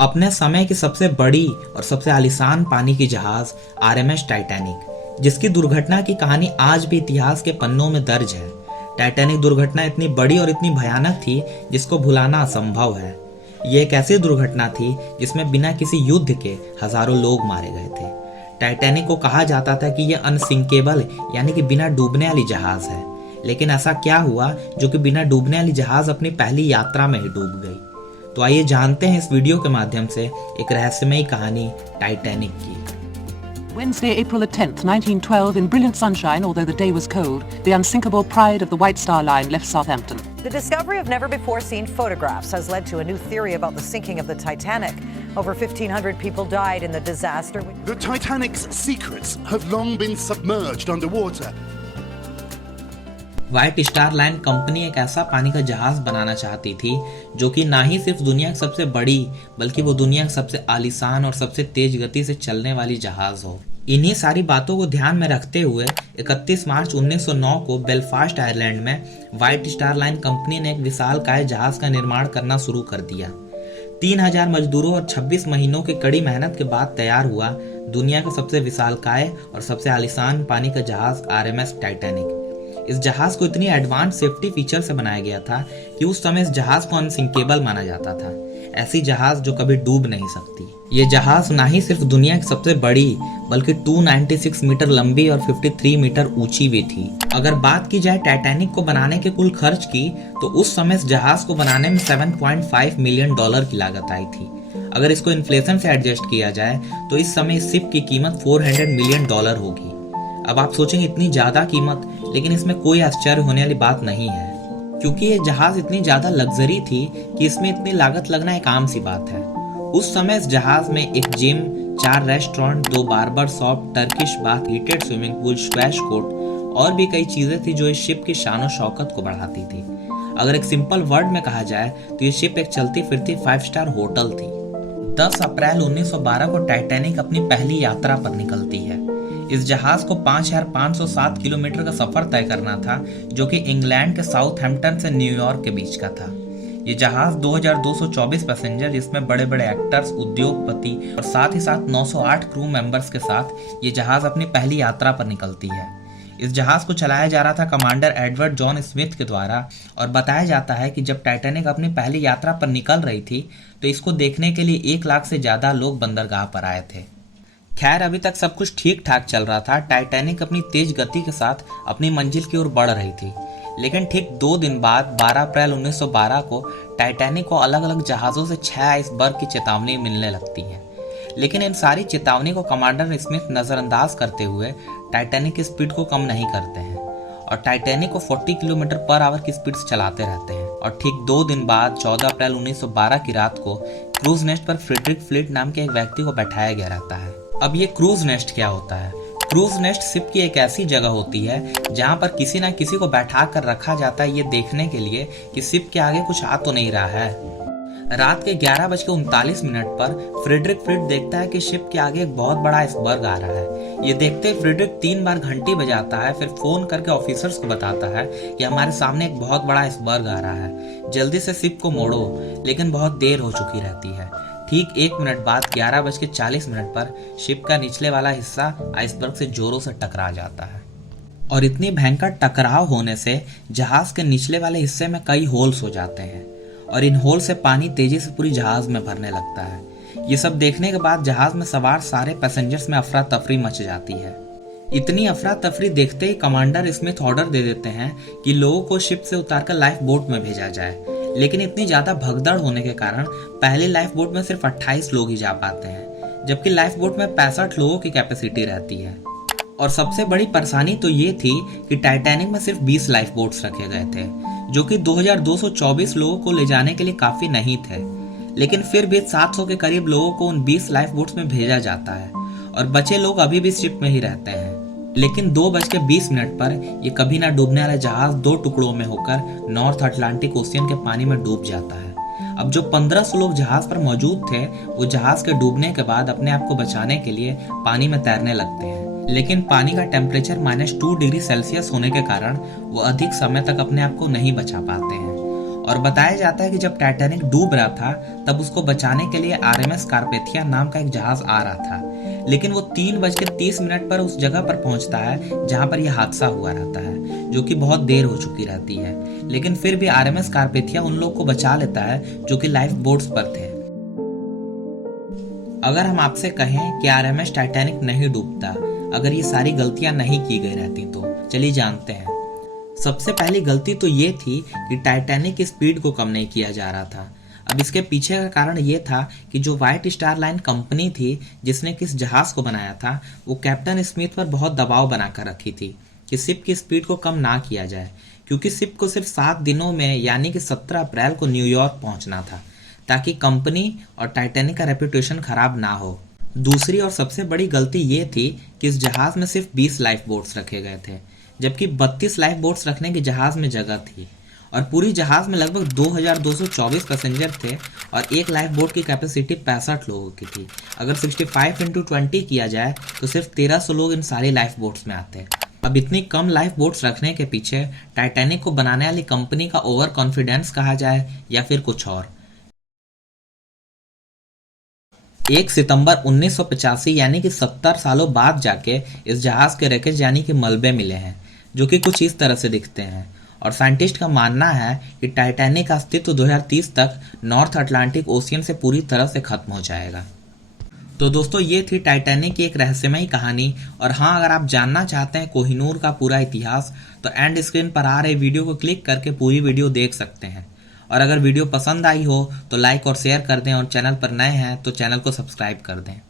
अपने समय की सबसे बड़ी और सबसे आलीशान पानी की जहाज आरएमएस टाइटैनिक, जिसकी दुर्घटना की कहानी आज भी इतिहास के पन्नों में दर्ज है। टाइटैनिक दुर्घटना इतनी बड़ी और इतनी भयानक थी जिसको भुलाना असंभव है। ये एक ऐसी दुर्घटना थी जिसमें बिना किसी युद्ध के हजारों लोग मारे गए थे। टाइटैनिक को कहा जाता था कि यह अनसिंकेबल यानी कि बिना डूबने वाली जहाज है, लेकिन ऐसा क्या हुआ जो कि बिना डूबने वाली जहाज अपनी पहली यात्रा में ही डूब गई। तो आइए जानते हैं इस वीडियो के माध्यम से एक रहस्यमयी कहानी टाइटैनिक की। Wednesday, April 10th, 1912, in brilliant sunshine, although the day was cold, the unsinkable pride of the White Star Line left Southampton. The discovery of never-before-seen photographs has led to a new theory about the sinking of the Titanic. Over 1,500 people died in the disaster. The Titanic's secrets have long been submerged underwater. White star line company एक ऐसा पानी का जहाज बनाना चाहती थी जो कि ना ही सिर्फ दुनिया की सबसे बड़ी बल्कि वो दुनिया की सबसे आलीशान और सबसे तेज गति से चलने वाली जहाज हो। इन्हीं सारी बातों को ध्यान में रखते हुए 31 मार्च 1909 को बेलफास्ट आयरलैंड में व्हाइट स्टार लाइन कंपनी ने एक विशालकाय जहाज का निर्माण करना शुरू कर दिया। 3000 मजदूरों और 26 महीनों की कड़ी मेहनत के बाद तैयार हुआ दुनिया का सबसे विशालकाय और सबसे आलीशान पानी का जहाज आरएमएस टाइटैनिक। इस जहाज को इतनी एडवांस सेफ्टी फीचर से बनाया गया था कि उस समय इस जहाज को अनसिंकेबल माना जाता था, ऐसी जहाज जो कभी डूब नहीं सकती। ये जहाज ना ही सिर्फ दुनिया की सबसे बड़ी बल्कि 296 मीटर लंबी और 53 मीटर ऊंची भी थी। अगर बात की जाए टाइटैनिक को बनाने के कुल खर्च की तो उस समय इस जहाज को बनाने में $7.5 मिलियन की लागत आई थी। अगर इसको इन्फ्लेशन से एडजस्ट किया जाए तो इस समय इस शिप की कीमत $400 मिलियन होगी। अब आप सोचेंगे इतनी ज्यादा कीमत, लेकिन इसमें कोई आश्चर्य होने वाली बात नहीं है, क्योंकि ये जहाज इतनी ज्यादा लग्जरी थी कि इसमें इतनी लागत लगना एक आम सी बात है। उस समय इस जहाज में एक gym, 4 restaurant, 2 barber shop, Turkish bath, heated swimming pool, squash court और भी कई चीजें थी जो इस शिप की शान शौकत को बढ़ाती थी। अगर एक सिंपल वर्ड में कहा जाए तो ये शिप एक चलती फिरती 5 स्टार होटल थी। 10 अप्रैल 1912 को टाइटैनिक अपनी पहली यात्रा पर निकलती है। इस जहाज को 5507 किलोमीटर का सफर तय करना था, जो कि इंग्लैंड के साउथहैम्पटन से न्यूयॉर्क के बीच का था। ये जहाज 2224 पैसेंजर, जिसमें बड़े बड़े एक्टर्स, उद्योगपति और साथ ही साथ 908 क्रू मेंबर्स के साथ ये जहाज अपनी पहली यात्रा पर निकलती है। इस जहाज को चलाया जा रहा था कमांडर एडवर्ड जॉन स्मिथ के द्वारा, और बताया जाता है कि जब टाइटैनिक अपनी पहली यात्रा पर निकल रही थी तो इसको देखने के लिए 1 लाख से ज्यादा लोग बंदरगाह पर आए थे। खैर, अभी तक सब कुछ ठीक ठाक चल रहा था। टाइटैनिक अपनी तेज गति के साथ अपनी मंजिल की ओर बढ़ रही थी, लेकिन ठीक 2 दिन बाद 12 अप्रैल 1912 को टाइटैनिक को अलग अलग जहाज़ों से 6 आइसबर्ग की चेतावनी मिलने लगती है। लेकिन इन सारी चेतावनी को कमांडर स्मिथ नज़रअंदाज करते हुए टाइटैनिक की स्पीड को कम नहीं करते हैं और टाइटैनिक को 40 किलोमीटर पर आवर की स्पीड से चलाते रहते हैं। और ठीक 2 दिन बाद 14 अप्रैल 1912 की रात को क्रूज नेस्ट पर फ्रेडरिक फ्लीट नाम के एक व्यक्ति को बैठाया गया रहता है। अब ये क्रूज नेस्ट क्या होता है? क्रूज नेस्ट शिप की एक ऐसी जगह होती है जहां पर किसी ना किसी को बैठा कर रखा जाता है, ये देखने के लिए कि शिप के आगे कुछ आ तो नहीं रहा है। रात के 11:39 पर फ्रेडरिक फ्लीट देखता है कि शिप के आगे एक बहुत बड़ा आइसबर्ग आ रहा है। ये देखते ही फ्रेडरिक 3 बार घंटी बजाता है, फिर फोन करके ऑफिसर्स को बताता है कि हमारे सामने एक बहुत बड़ा आइसबर्ग आ रहा है, जल्दी से शिप को मोड़ो। लेकिन बहुत देर हो चुकी रहती है। ठीक 1 मिनट बाद 11:40 पर शिप का निचले वाला हिस्सा आइसबर्ग से जोरों से टकरा जाता है और इतनी भयंकर टकराव होने से जहाज के निचले वाले हिस्से में कई होल्स हो जाते हैं और इन होल से पानी तेजी से पूरी जहाज में भरने लगता है। ये सब देखने के बाद जहाज में सवार सारे पैसेंजर्स में अफरा तफरी मच जाती है। इतनी अफरा तफरी देखते ही कमांडर स्मिथ ऑर्डर दे देते हैं कि लोगों को शिप से उतारकर लाइफ बोट में भेजा जाए, लेकिन इतनी ज्यादा भगदड़ होने के कारण पहली लाइफ बोट में सिर्फ 28 लोग ही जा पाते हैं, जबकि लाइफ बोट में 65 लोगों की कैपेसिटी रहती है। और सबसे बड़ी परेशानी तो ये थी कि टाइटैनिक में सिर्फ 20 लाइफ बोट्स रखे गए थे, जो कि 2224 लोगों को ले जाने के लिए काफी नहीं थे। लेकिन फिर भी 700 के करीब लोगों को उन 20 लाइफ बोट्स में भेजा जाता है और बचे लोग अभी भी शिप में ही रहते हैं। लेकिन 2:20 पर ये कभी ना डूबने वाला जहाज 2 टुकड़ों में होकर नॉर्थ अटलांटिक ओशियन के पानी में डूब जाता है। अब जो 1500 लोग जहाज पर मौजूद थे वो जहाज के डूबने के बाद अपने आप को बचाने के लिए पानी में तैरने लगते हैं, लेकिन पानी का टेम्परेचर -2 डिग्री सेल्सियस होने के कारण वो अधिक समय तक अपने आप को नहीं बचा पाते हैं और बताया जाता है कि जब टाइटैनिक डूब रहा था तब उसको बचाने के लिए आरएमएस कारपेथिया नाम का एक जहाज आ रहा था, लेकिन वो 3:30 पर उस जगह पर पहुंचता है जहां पर यह हादसा हुआ रहता है, जो कि बहुत देर हो चुकी रहती है। लेकिन फिर भी आरएमएस कारपेथिया उन लोग को बचा लेता है जो कि लाइफ बोट्स पर थे। अगर हम आपसे कहें कि आरएमएस टाइटैनिक नहीं डूबता अगर ये सारी गलतियां नहीं की गई रहती तो चलिए जानते हैं। सबसे पहली गलती तो ये थी कि टाइटैनिक की स्पीड को कम नहीं किया जा रहा था। अब इसके पीछे का कारण ये था कि जो व्हाइट स्टार लाइन कंपनी थी जिसने किस जहाज को बनाया था, वो कैप्टन स्मिथ पर बहुत दबाव बनाकर रखी थी कि शिप की स्पीड को कम ना किया जाए, क्योंकि शिप को सिर्फ 7 दिनों में यानी कि 17 अप्रैल को न्यूयॉर्क पहुंचना था, ताकि कंपनी और टाइटैनिक का रेपुटेशन खराब ना हो। दूसरी और सबसे बड़ी गलती ये थी कि इस जहाज में सिर्फ 20 लाइफ बोट्स रखे गए थे, जबकि 32 लाइफ बोट्स रखने की जहाज में जगह थी, और पूरी जहाज में लगभग 2224 पैसेंजर थे और एक लाइफ बोट की कैपेसिटी 65 लोगों की थी। अगर 65 × 20 किया जाए तो सिर्फ 1300 लोग इन सारी लाइफ बोट्स में आते। अब इतनी कम लाइफ बोट्स रखने के पीछे टाइटैनिक को बनाने वाली कंपनी का ओवर कॉन्फिडेंस कहा जाए या फिर कुछ और। 1 सितंबर 1985 यानी कि 70 सालों बाद जाके इस जहाज के रेकेज यानी कि मलबे मिले हैं, जो कि कुछ इस तरह से दिखते हैं, और साइंटिस्ट का मानना है कि टाइटैनिक का अस्तित्व 2030 तक नॉर्थ अटलांटिक ओशियन से पूरी तरह से खत्म हो जाएगा। तो दोस्तों, ये थी टाइटैनिक की एक रहस्यमयी कहानी। और हाँ, अगर आप जानना चाहते हैं कोहिनूर का पूरा इतिहास तो एंड स्क्रीन पर आ रहे वीडियो को क्लिक करके पूरी वीडियो देख सकते हैं। और अगर वीडियो पसंद आई हो तो लाइक और शेयर कर दें, और चैनल पर नए हैं तो चैनल को सब्सक्राइब कर दें।